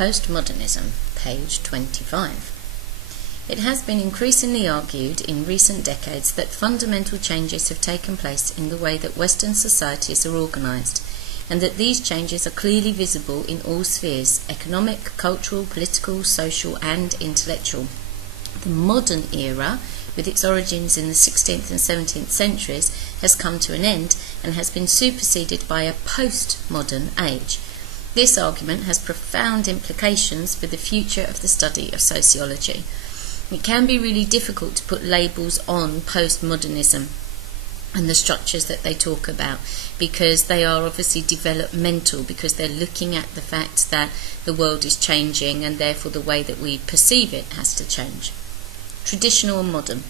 Postmodernism, page 25. It has been increasingly argued in recent decades that fundamental changes have taken place in the way that Western societies are organised, and that these changes are clearly visible in all spheres: economic, cultural, political, social and intellectual. The modern era, with its origins in the 16th and 17th centuries, has come to an end and has been superseded by a postmodern age. This argument has profound implications for the future of the study of sociology. It can be really difficult to put labels on postmodernism and the structures that they talk about, because they are obviously developmental, because they're looking at the fact that the world is changing and therefore the way that we perceive it has to change. Traditional and modern.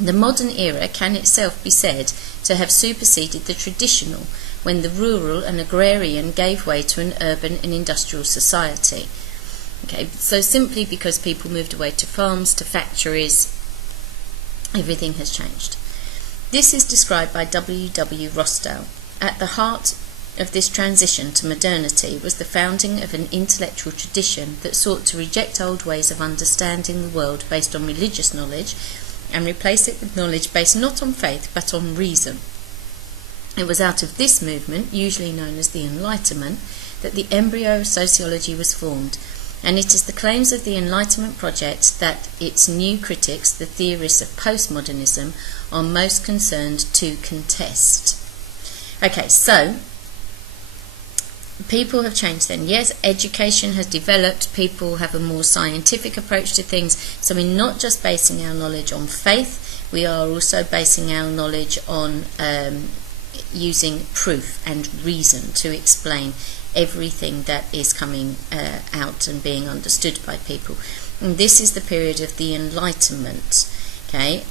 The modern era can itself be said to have superseded the traditional, when the rural and agrarian gave way to an urban and industrial society. Okay, so simply because people moved away to farms, to factories, everything has changed. This is described by W. Rostow. At the heart of this transition to modernity was the founding of an intellectual tradition that sought to reject old ways of understanding the world based on religious knowledge and replace it with knowledge based not on faith but on reason. It was out of this movement, usually known as the Enlightenment, that the embryo of sociology was formed, and it is the claims of the Enlightenment project that its new critics, the theorists of postmodernism, are most concerned to contest. Okay, so people have changed then. Yes, education has developed, people have a more scientific approach to things, so we're not just basing our knowledge on faith, we are also basing our knowledge on using proof and reason to explain everything that is coming out and being understood by people. And this is the period of the Enlightenment. Okay,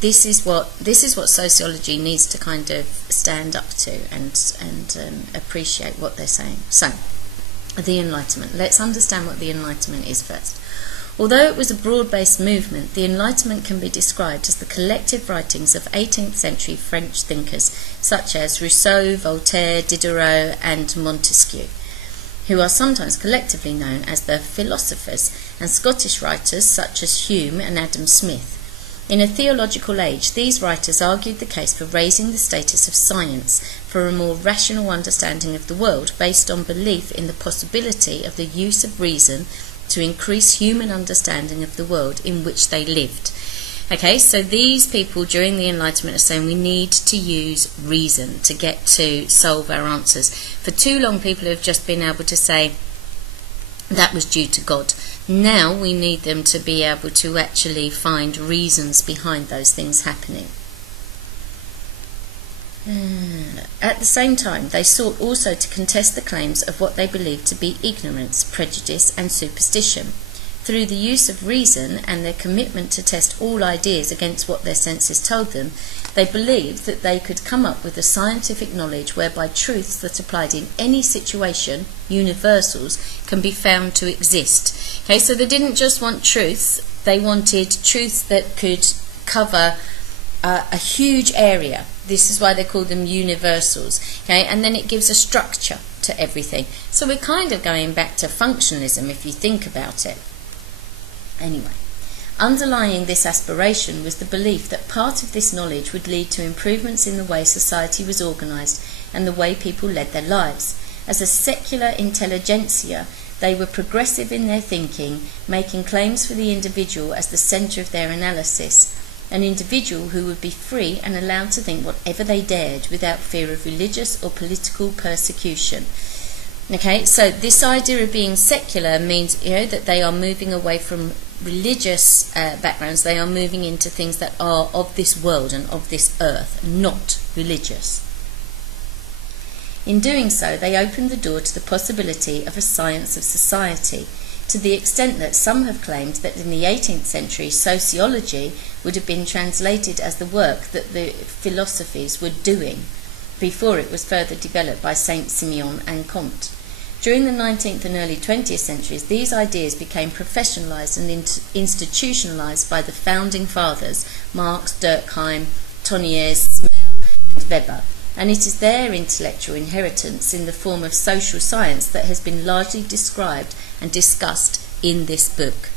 this is what sociology needs to kind of stand up to and appreciate what they're saying. So, the Enlightenment. Let's understand what the Enlightenment is first. Although it was a broad-based movement, the Enlightenment can be described as the collective writings of 18th century French thinkers such as Rousseau, Voltaire, Diderot and Montesquieu, who are sometimes collectively known as the philosophers, and Scottish writers such as Hume and Adam Smith. In a theological age, these writers argued the case for raising the status of science, for a more rational understanding of the world based on belief in the possibility of the use of reason to increase human understanding of the world in which they lived. Okay, so these people during the Enlightenment are saying we need to use reason to get to solve our answers. For too long people have just been able to say that was due to God. Now we need them to be able to actually find reasons behind those things happening. At the same time, they sought also to contest the claims of what they believed to be ignorance, prejudice and superstition. Through the use of reason and their commitment to test all ideas against what their senses told them, they believed that they could come up with a scientific knowledge whereby truths that applied in any situation, universals, can be found to exist. Okay, so they didn't just want truths, they wanted truths that could cover a huge area. This is why they call them universals. Okay, and then it gives a structure to everything. So we're kind of going back to functionalism if you think about it. Anyway, underlying this aspiration was the belief that part of this knowledge would lead to improvements in the way society was organised and the way people led their lives. As a secular intelligentsia, they were progressive in their thinking, making claims for the individual as the centre of their analysis. An individual who would be free and allowed to think whatever they dared without fear of religious or political persecution. Okay, so this idea of being secular means, that they are moving away from religious backgrounds. They are moving into things that are of this world and of this earth, not religious. In doing so, they opened the door to the possibility of a science of society, to the extent that some have claimed that in the 18th century sociology would have been translated as the work that the philosophies were doing before it was further developed by Saint Simeon and Comte. During the 19th and early 20th centuries, these ideas became professionalised and institutionalised by the founding fathers, Marx, Durkheim, Toniers, Smell and Weber. and it is their intellectual inheritance in the form of social science that has been largely described and discussed in this book.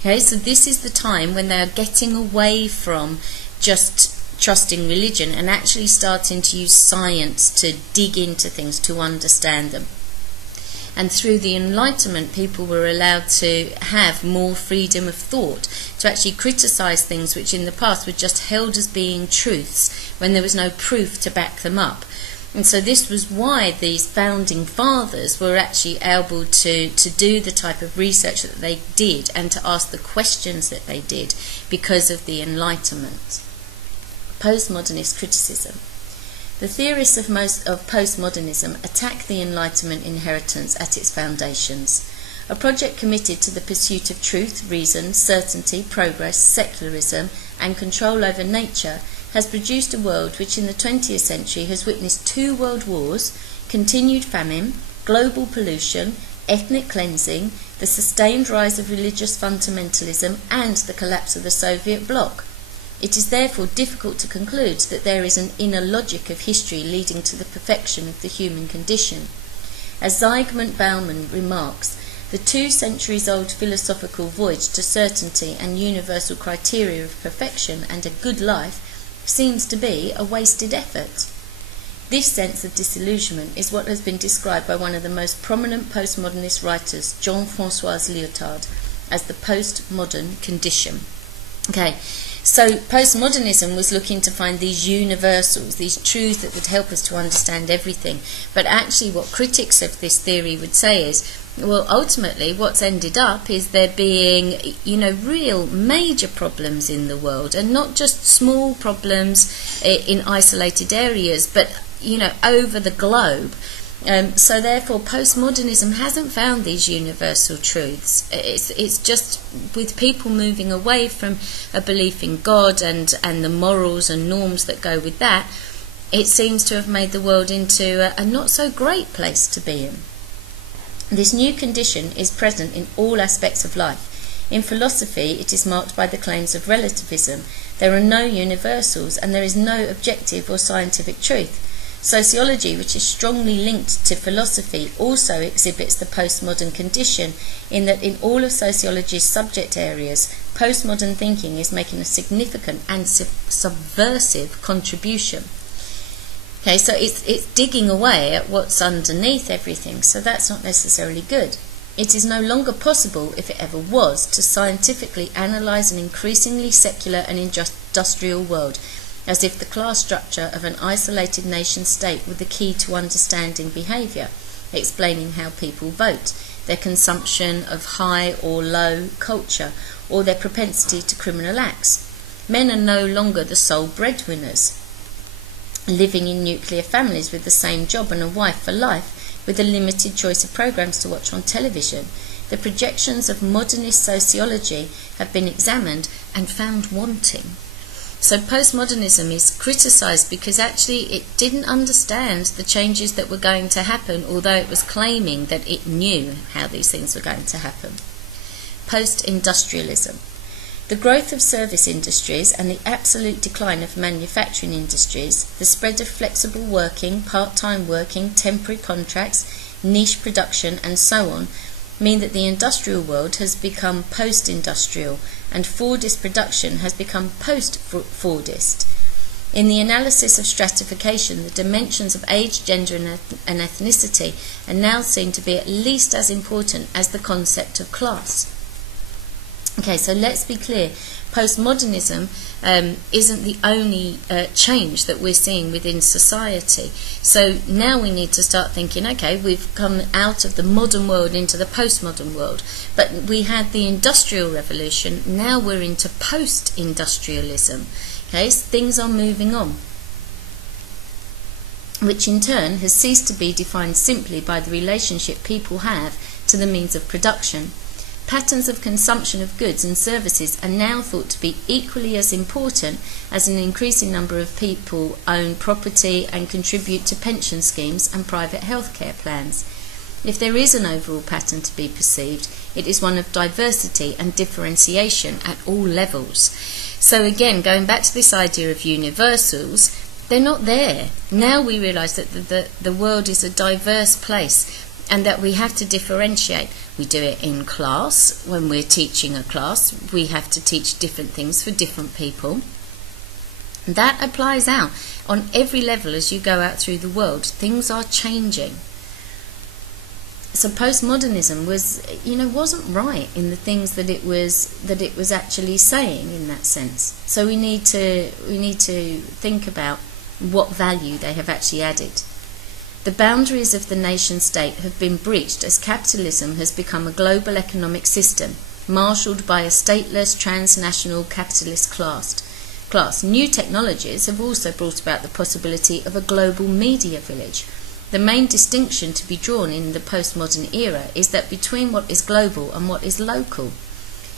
Okay, so this is the time when they are getting away from just trusting religion and actually starting to use science to dig into things, to understand them. And through the Enlightenment, people were allowed to have more freedom of thought, to actually criticise things which in the past were just held as being truths when there was no proof to back them up. And so this was why these founding fathers were actually able to do the type of research that they did and to ask the questions that they did, because of the Enlightenment. Postmodernist criticism. The theorists of postmodernism attack the Enlightenment inheritance at its foundations. A project committed to the pursuit of truth, reason, certainty, progress, secularism, and control over nature has produced a world which in the 20th century has witnessed 2 world wars, continued famine, global pollution, ethnic cleansing, the sustained rise of religious fundamentalism, and the collapse of the Soviet bloc. It is therefore difficult to conclude that there is an inner logic of history leading to the perfection of the human condition. As Zygmunt Bauman remarks, the 2-centuries-old philosophical voyage to certainty and universal criteria of perfection and a good life seems to be a wasted effort. This sense of disillusionment is what has been described by one of the most prominent postmodernist writers, Jean-François Lyotard, as the postmodern condition. Okay, so postmodernism was looking to find these universals, these truths that would help us to understand everything. But actually what critics of this theory would say is, well, ultimately what's ended up is there being, real major problems in the world, and not just small problems in isolated areas, but, over the globe. So therefore postmodernism hasn't found these universal truths. It's just with people moving away from a belief in God and the morals and norms that go with that, it seems to have made the world into a not so great place to be in. This new condition is present in all aspects of life. In philosophy, it is marked by the claims of relativism. There are no universals, and there is no objective or scientific truth. Sociology, which is strongly linked to philosophy, also exhibits the postmodern condition in that in all of sociology's subject areas, postmodern thinking is making a significant and subversive contribution. Okay, so it's digging away at what's underneath everything, so that's not necessarily good. It is no longer possible, if it ever was, to scientifically analyse an increasingly secular and industrial world, as if the class structure of an isolated nation-state were the key to understanding behaviour, explaining how people vote, their consumption of high or low culture, or their propensity to criminal acts. Men are no longer the sole breadwinners, living in nuclear families with the same job and a wife for life, with a limited choice of programmes to watch on television. The projections of modernist sociology have been examined and found wanting. So postmodernism is criticised because actually it didn't understand the changes that were going to happen, although it was claiming that it knew how these things were going to happen. Post-industrialism. The growth of service industries and the absolute decline of manufacturing industries, the spread of flexible working, part-time working, temporary contracts, niche production and so on, mean that the industrial world has become post-industrial and Fordist production has become post-Fordist. In the analysis of stratification, the dimensions of age, gender and ethnicity are now seen to be at least as important as the concept of class. Okay, so let's be clear. Postmodernism isn't the only change that we're seeing within society. So now we need to start thinking, okay, we've come out of the modern world into the postmodern world. But we had the Industrial Revolution, now we're into post-industrialism. Okay, so things are moving on, which in turn has ceased to be defined simply by the relationship people have to the means of production. Patterns of consumption of goods and services are now thought to be equally as important as an increasing number of people own property and contribute to pension schemes and private healthcare plans. If there is an overall pattern to be perceived, it is one of diversity and differentiation at all levels. So again, going back to this idea of universals, they're not there. Now we realise that the world is a diverse place and that we have to differentiate. We do it in class. When we're teaching a class, we have to teach different things for different people. That applies out on every level as you go out through the world. Things are changing. So postmodernism wasn't right in the things that it was actually saying in that sense. So we need to think about what value they have actually added. The boundaries of the nation state have been breached as capitalism has become a global economic system, marshalled by a stateless transnational capitalist class. New technologies have also brought about the possibility of a global media village. The main distinction to be drawn in the postmodern era is that between what is global and what is local.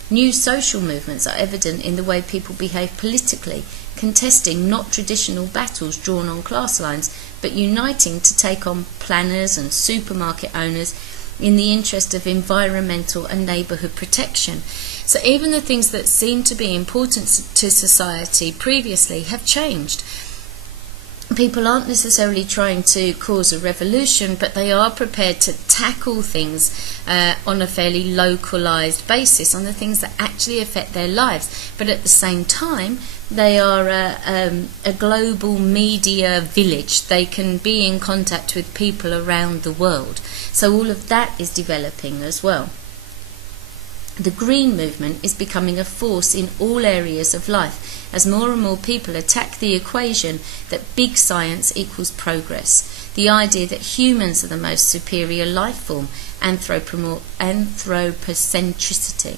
New social movements are evident in the way people behave politically, contesting not traditional battles drawn on class lines, but uniting to take on planners and supermarket owners in the interest of environmental and neighbourhood protection. So even the things that seemed to be important to society previously have changed. People aren't necessarily trying to cause a revolution, but they are prepared to tackle things on a fairly localised basis, on the things that actually affect their lives. But at the same time, they are a global media village. They can be in contact with people around the world. So all of that is developing as well. The green movement is becoming a force in all areas of life as more and more people attack the equation that big science equals progress. The idea that humans are the most superior life form, anthropocentricity,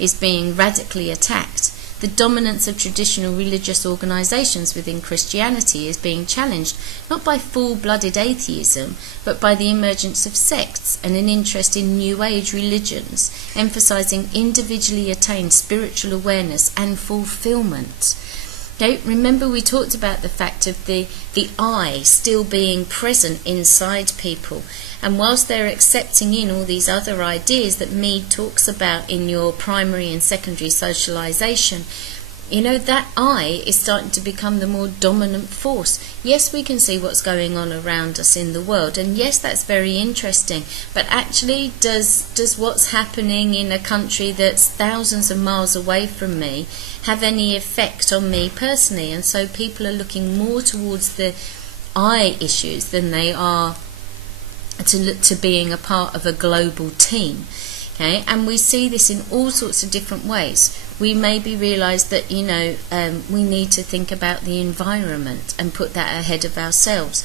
is being radically attacked. The dominance of traditional religious organisations within Christianity is being challenged not by full-blooded atheism, but by the emergence of sects and an interest in New Age religions, emphasising individually attained spiritual awareness and fulfilment. Okay, remember we talked about the fact of the I still being present inside people, and whilst they're accepting in all these other ideas that Mead talks about in your primary and secondary socialisation, that I is starting to become the more dominant force. Yes, we can see what's going on around us in the world, and yes, that's very interesting, but actually does what's happening in a country that's thousands of miles away from me have any effect on me personally? And so people are looking more towards the I issues than they are to being a part of a global team. Okay, and we see this in all sorts of different ways. We maybe realise that we need to think about the environment and put that ahead of ourselves.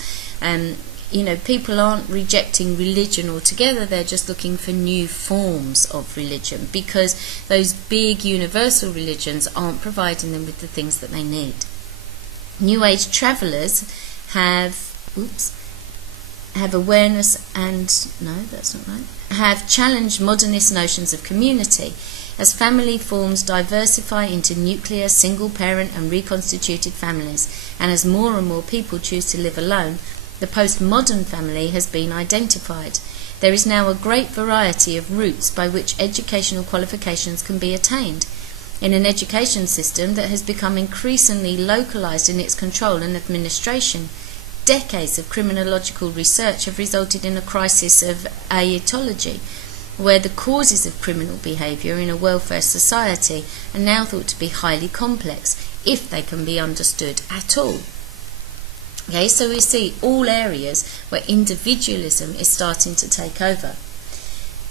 People aren't rejecting religion altogether, they're just looking for new forms of religion because those big universal religions aren't providing them with the things that they need. New Age travellers have awareness have challenged modernist notions of community. As family forms diversify into nuclear, single-parent and reconstituted families, and as more and more people choose to live alone, the postmodern family has been identified. There is now a great variety of routes by which educational qualifications can be attained. In an education system that has become increasingly localised in its control and administration, decades of criminological research have resulted in a crisis of aetology, where the causes of criminal behaviour in a welfare society are now thought to be highly complex, if they can be understood at all. Okay, so we see all areas where individualism is starting to take over.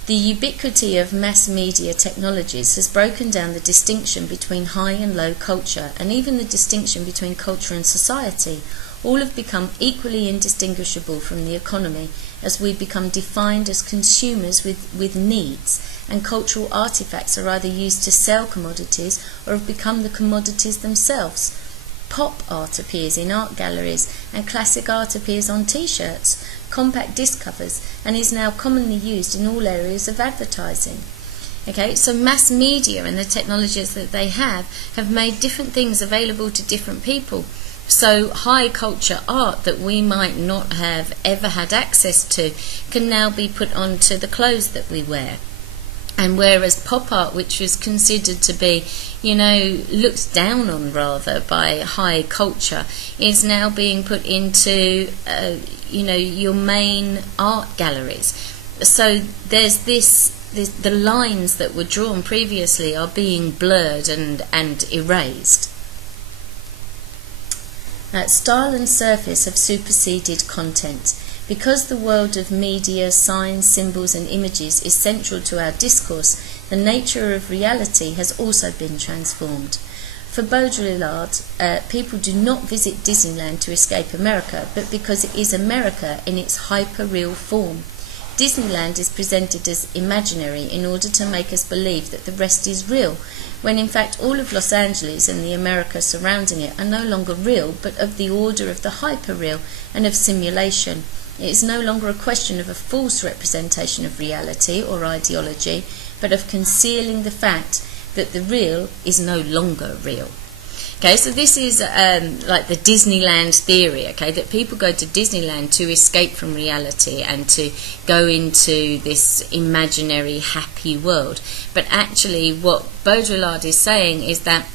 The ubiquity of mass media technologies has broken down the distinction between high and low culture, and even the distinction between culture and society. All have become equally indistinguishable from the economy, as we become defined as consumers with needs, and cultural artefacts are either used to sell commodities or have become the commodities themselves. Pop art appears in art galleries, and classic art appears on t-shirts, compact disc covers, and is now commonly used in all areas of advertising. Okay, so mass media and the technologies that they have made different things available to different people. So high culture art that we might not have ever had access to can now be put onto the clothes that we wear. And whereas pop art, which was considered to be, looked down on rather by high culture, is now being put into, your main art galleries. So there's the lines that were drawn previously are being blurred and erased. Style and surface have superseded content. Because the world of media, signs, symbols and images is central to our discourse, the nature of reality has also been transformed. For Baudrillard, people do not visit Disneyland to escape America, but because it is America in its hyper-real form. Disneyland is presented as imaginary in order to make us believe that the rest is real, when in fact all of Los Angeles and the America surrounding it are no longer real, but of the order of the hyper-real and of simulation. It is no longer a question of a false representation of reality or ideology, but of concealing the fact that the real is no longer real. Okay, so this is like the Disneyland theory, okay, that people go to Disneyland to escape from reality and to go into this imaginary happy world. But actually what Baudrillard is saying is that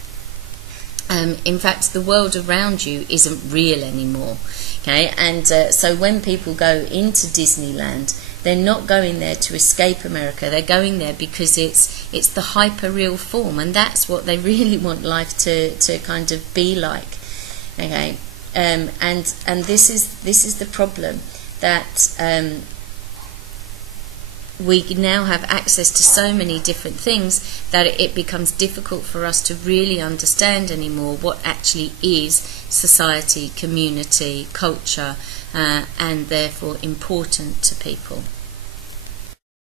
in fact the world around you isn't real anymore. Okay, and so when people go into Disneyland, they're not going there to escape America. They're going there because it's the hyper-real form, and that's what they really want life to kind of be like. Okay, and this is the problem, that we now have access to so many different things that it becomes difficult for us to really understand anymore what actually is society, community, culture, and therefore important to people.